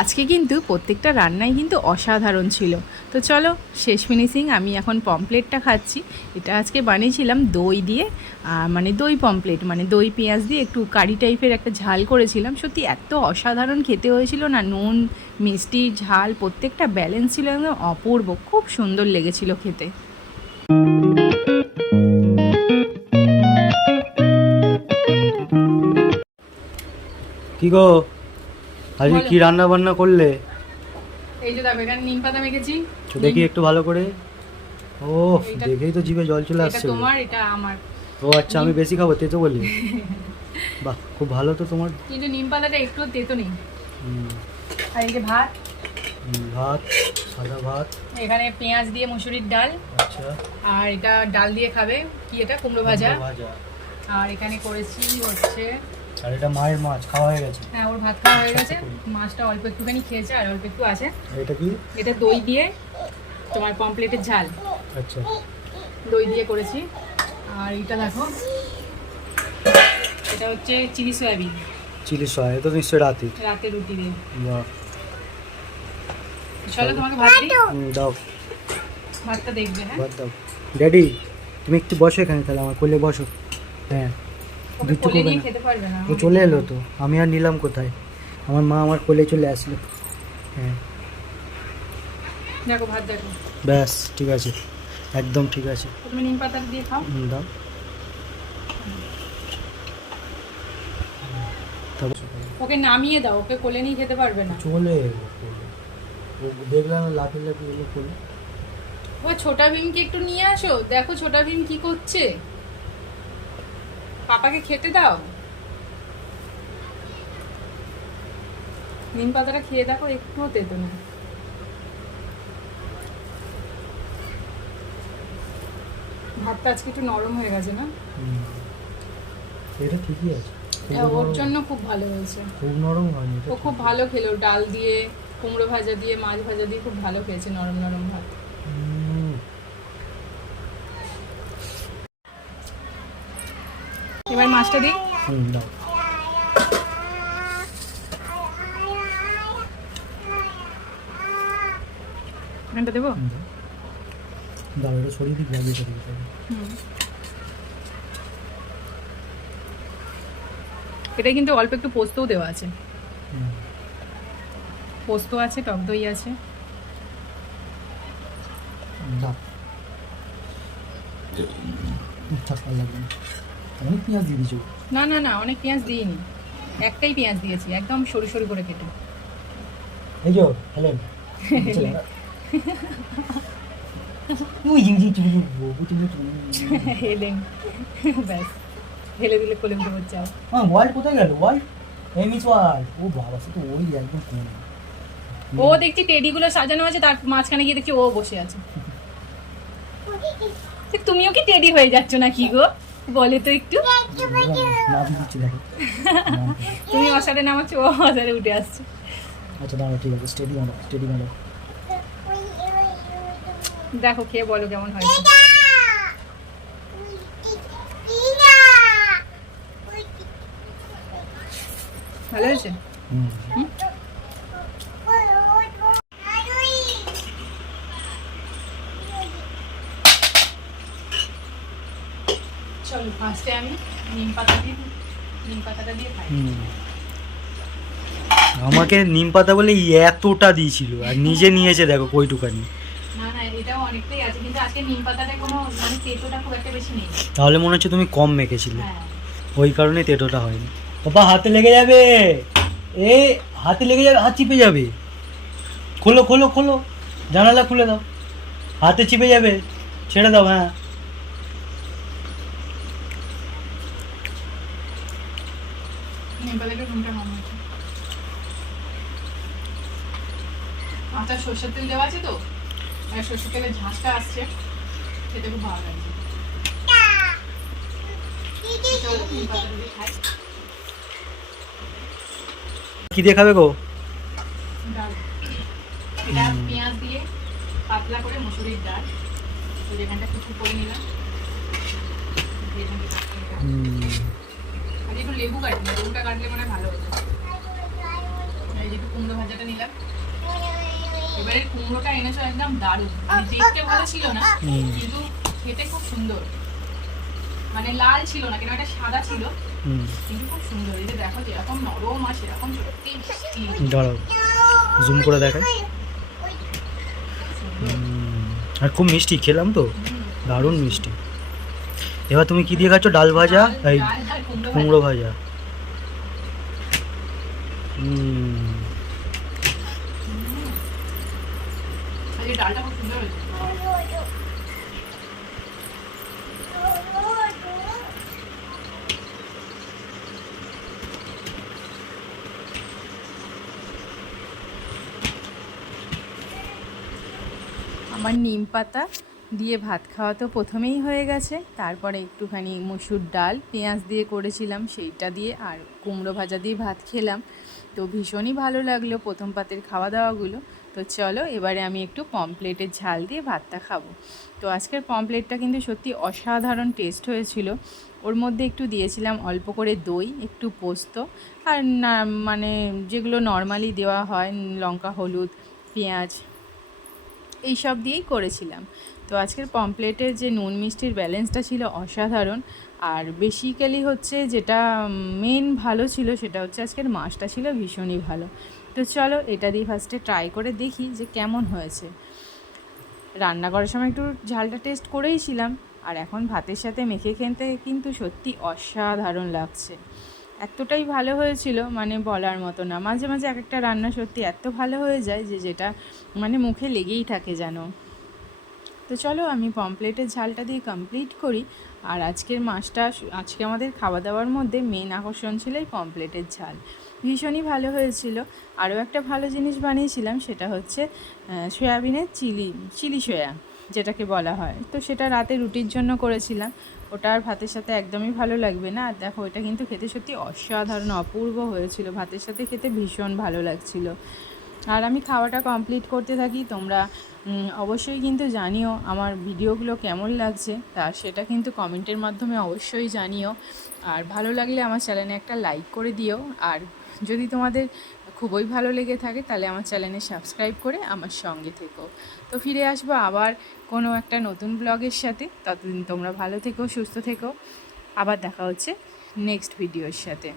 আজকে কিন্তু প্রত্যেকটা রান্নাই কিন্তু অসাধারণ ছিল। তো চলো শেষ ফিনিশিং, আমি এখন পমপ্লেটটা খাচ্ছি। এটা আজকে বানিয়েছিলাম দই দিয়ে, মানে দই পমপ্লেট, মানে দই পেঁয়াজ দিয়ে একটু কারি টাইপের একটা ঝাল করেছিলাম। সত্যি এত অসাধারণ খেতে হয়েছিল না, নুন মিষ্টি ঝাল প্রত্যেকটা ব্যালেন্স ছিল, একদম অপূর্ব, খুব সুন্দর লেগেছিল খেতে। কি গো, আজকে বলো। কি রান্না বান্না করলে? এই যে দেখো, এখানে নিম পাতা মেখেছি। তো দেখি একটু ভালো করে। ও, এইটা- দেখেই তো জিভে জল চলে এটা আসছে। তোমার, এটা আমার। ও আচ্ছা, আমি বেশি খাবো তেতো বলি? বাহ, খুব ভালো তো তোমার। কিন্তু নিম পাতাটা একটু তেতো নেই। হুম, আর এই যে ভাত, ভাত, সাদা ভাত। এখানে পেঁয়াজ দিয়ে মুসুরির ডাল, আচ্ছা, আর এটা ডাল দিয়ে খাবে কি, এটা কুমড়ো ভাজা। ভাজা। আর এখানে করেছি হচ্ছে, আর এটা মায়ের মাছ খাওয়া হয়ে গেছে। হ্যাঁ ওর ভাত খাওয়া হয়ে গেছে, মাছটা অল্প একটুখানি খেয়েছে আর অল্প একটু আছে। আর এটা কি? এটা দই দিয়ে তোমার পমপ্লেটের ঝাল, আচ্ছা, দই দিয়ে করেছি। আর এটা দেখো, এটা হচ্ছে চিলি সয়াবিন, চিলি সয়া। এটা তো নিশ্চয়ই রাতে। রাতে রুটি দিয়ে। বাহ, চলো তোমাকে ভাত দিই, দাও ভাতটা দেখবে। হ্যাঁ, ভাত দাও। ড্যাডি, তুমি একটু বসো এখানে, তাহলে আমার কোলে বসো। হ্যাঁ, ওকে দুটো কোলে করবে নিয়ে না। খেতে পারবে না। ও চলে এলো তো, আমি আর নিলাম কোথায়? আমার মা আমার কোলে চলে আসলো। হ্যাঁ, দেখো ভাত দেখো, ব্যাস ঠিক আছে, একদম ঠিক আছে। তুমি নিম পাতা দিয়ে খাও। দাও। তারপর ওকে নামিয়ে দাও, ওকে কোলে নিয়ে খেতে পারবে না। চলে এলো কোলে। ও দেখলাম লাফি লাফি এলো কোলে। ও ছোটা ভীমকে একটু নিয়ে আসো, দেখো ছোটা ভীম কি করছে, পাপাকে খেতে দাও। নিম পাতাটা খেয়ে দেখো, একটুও তেতো না। ভাতটা আজকে একটু নরম হয়ে গেছে না? এটা ঠিকই আছে। ওর জন্য খুব ভালো হয়েছে। খুব নরম হয়নি এটা। ও খুব ভালো খেলো, ডাল দিয়ে কুমড়ো ভাজা দিয়ে মাছ ভাজা দিয়ে খুব ভালো খেয়েছে, নরম নরম ভাত। এবার মাছটা দিই। দাও। এখানটা দেবো। দাও, এটা সরিয়ে দিই, গ্রাভিয়ে সরিয়ে দিতে হবে। এটা কিন্তু অল্প একটু পোস্তও দেওয়া আছে, হুম, পোস্ত আছে, টক দই আছে। দাও। থাক, ভালো লাগবে না। অনেক পেঁয়াজ দিয়ে দিচ্ছ। না না না, অনেক পেঁয়াজ দিইনি, একটাই পেঁয়াজ দিয়েছি, একদম সরু সরু করে কেটে। এই যো হেলেন। হেলেন, ব্যাস, হেলে দিলে কোলে উঠে পড়ছে। ওয়ার্ল্ড কোথায় গেল? ওয়ার্ল্ড, এই মিস ওয়ার্ল্ড। ও বাবা, সে তো ওই একদম কোন। ও দেখছি টেডিগুলো সাজানো আছে, তার মাঝখানে গিয়ে দেখছি ও বসে আছে। তুমিও কি টেডি হয়ে যাচ্ছ না কি গো, বলে তো একটু। তুমি অসারে নামাচ্ছ, ও অসারে উঠে আসছে। আচ্ছা দাঁড়াও, ঠিক আছে, স্টেডি মারো, স্টেডি মারো। দেখো খেয়ে বলো কেমন হয়েছে। ভালো হয়েছে। চলো ফার্স্টে আমি নিম পাতাটা দিয়ে খাই। আমাকে নিম পাতা বলে এতটা দিয়েছিল, আর নিজে নিয়েছে দেখো কইটুকানি। না না, এটাও অনেকটাই আছে, কিন্তু আজকে নিম পাতাটা কোনো মানে তেতোটা খুব একটা বেশি নেই। তাহলে মনে হচ্ছে তুমি কম মেখেছিলে, হ্যাঁ, ওই কারণে তেতোটা হয়নি। বাবা হাতে লেগে যাবে, এ হাতে লেগে যাবে, হাত চিপে যাবে। খোলো খোলো খোলো, জানালা খুলে দাও, হাতে চিপে যাবে, ছেড়ে দাও। হ্যাঁ, নিম পাতাটা কোনটা কম আছে। আচ্ছা, সর্ষের তেল দেওয়া আছে তো, আর সর্ষের তেলের ঝাঁসটা আসছে, খেতে খুব ভালো লাগছে। চলো নিম পাতাটা দিয়ে খাই। কি দিয়ে খাবে গো? ডাল, এটা পেঁয়াজ দিয়ে পাতলা করে মুসুরির ডাল, তো যেখানটা কিছু করে নিলাম। আর একটু লেবু কাটবো, লেবুটা কাটলে মানে ভালো হতো। এই যে একটু কুমড়ো ভাজাটা নিলাম। এবারে কুমড়োটা এনেছো একদম দারুণ, মানে দেখতে ভালো ছিল না কিন্তু খেতে খুব সুন্দর, মানে লাল ছিল না কেন, এটা সাদা ছিল কিন্তু খুব সুন্দর। এই যে দেখো যেরকম নরম আর সেরকম সত্যি মিষ্টি। দাঁড়াও জুম করে দেখাই। আর খুব মিষ্টি, খেলাম তো দারুণ মিষ্টি। এবার তুমি কি দিয়ে খাচ্ছ? ডাল ভাজা, এই কুমড়ো ভাজা। এই ডালটা খুব সুন্দর হয়েছে। আমার নিম পাতা দিয়ে ভাত খাওয়া তো প্রথমেই হয়ে গেছে, তারপরে একটুখানি মসুর ডাল পেঁয়াজ দিয়ে করেছিলাম সেইটা দিয়ে, আর কুমড়ো ভাজা দিয়ে ভাত খেলাম। তো ভীষণই ভালো লাগলো প্রথম পাতের খাওয়া দাওয়াগুলো। তো চলো এবারে আমি একটু পমপ্লেটের ঝাল দিয়ে ভাতটা খাবো। তো আজকের পমপ্লেটটা কিন্তু সত্যি অসাধারণ টেস্ট হয়েছিল। ওর মধ্যে একটু দিয়েছিলাম অল্প করে দই, একটু পোস্ত, আর না মানে যেগুলো নর্মালি দেওয়া হয় লঙ্কা, হলুদ, পেঁয়াজ, এই সব দিয়েই করেছিলাম। তো আজকের পমপ্লেটের যে নুন মিষ্টির ব্যালেন্সটা ছিল অসাধারণ। আর বেসিক্যালি হচ্ছে যেটা মেন ভালো ছিল সেটা হচ্ছে আজকের মাছটা ছিল ভীষণই ভালো। তো চলো এটা দিয়ে ফার্স্টে ট্রাই করে দেখি যে কেমন হয়েছে। রান্না করার সময় একটু ঝালটা টেস্ট করেইছিলাম, আর এখন ভাতের সাথে মেখে খেতে কিন্তু সত্যি অসাধারণ লাগছে। এতটাই ভালো হয়েছিল মানে বলার মতো না। মাঝে মাঝে এক একটা রান্না সত্যি এত ভালো হয়ে যায় যে যেটা মানে মুখে লেগেই থাকে যেন। তো চলো আমি পমপ্লেটের ঝালটা দিয়ে কমপ্লিট করি। আর আজকের মাছটা, আজকে আমাদের খাওয়া দাওয়ার মধ্যে মেন আকর্ষণ ছিল এই পমপ্লেটের ঝাল, ভীষণই ভালো হয়েছিল। আরও একটা ভালো জিনিস বানিয়েছিলাম, সেটা হচ্ছে সয়াবিনের চিলি সয়া যেটাকে বলা হয়। তো সেটা রাতে রুটির জন্য করেছিলাম। ওটা আর ভাতের সাথে একদমই ভালো লাগবে না। আর দেখো এটা কিন্তু খেতে সত্যি অসাধারণ অপূর্ব হয়েছিল, ভাতের সাথে খেতে ভীষণ ভালো লাগছিল। আর আমি খাওয়াটা কমপ্লিট করতে থাকি। তোমরা অবশ্যই কিন্তু জানিও আমার ভিডিওগুলো কেমন লাগছে, তা সেটা কিন্তু কমেন্টের মাধ্যমে অবশ্যই জানিও। আর ভালো লাগলে আমার চ্যানেলে একটা লাইক করে দিও। আর যদি তোমাদের খুবই ভালো লেগে থাকে তাহলে আমার চ্যানেলে সাবস্ক্রাইব করে আমার সঙ্গে থেকো। তো ফিরে আসবো আবার কোনো একটা নতুন ব্লগের সাথে। ততদিন তোমরা ভালো থেকো, সুস্থ থেকো। আবার দেখা হচ্ছে নেক্সট ভিডিওর সাথে।